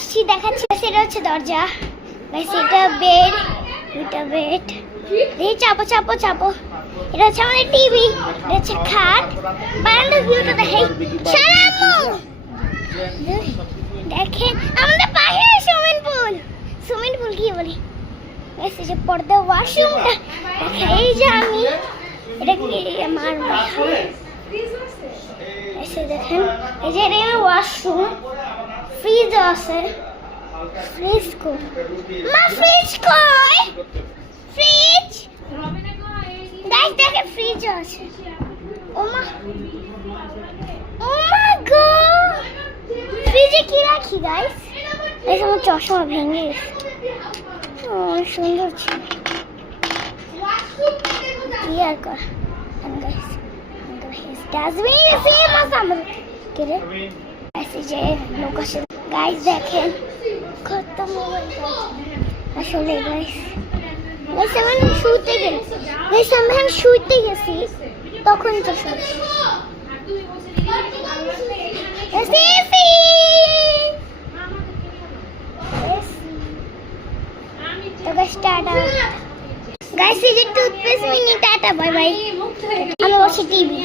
আসছি দেখাচ্ছি। সেটা হচ্ছে দরজা গাইস, এটা বেড, এটা বেড। এই চাপো চাপো চাপো। এটা হচ্ছে আমাদের টিভি, এটা হচ্ছে খাট। বারান্দার ভিউটা দেখাই। সারাম্মু দেখেন আমাদের পাশে সুইমিং পুল। সুইমিং পুল কি বলি গাইস, এই যে পর্দা ওয়াশরুমটা দেখেন। এই যে আমি এটা কি আমার এসে দেখেন, এই যে এটা ওয়াশরুম। ফ্রিজ আছে, ফ্রিজ কই মা? ফ্রিজ কই? ফ্রিজ গাইস দেখেন, ফ্রিজ আছে। ও মা, ও মা গো, ফ্রিজে কি রাখি গাইস? এই আমার চশমা ভেঙে গেছে। ও সুন্দর ছিল। কি আর কর গাইস, ডাস্টবিন এসে মাছ আমাদের কেড়ে এসে যে লোক আসে। গাইস দেখেন কত মোবাইল আসলে গাইস। গাইস আমি শুতে গেছি, গাইস আমি শুতে গেছি তখন তো শুনছি। তো গাইস টাটা গাইস, এই যে toothpaste mini tata bye bye. আমি বসে টিভি।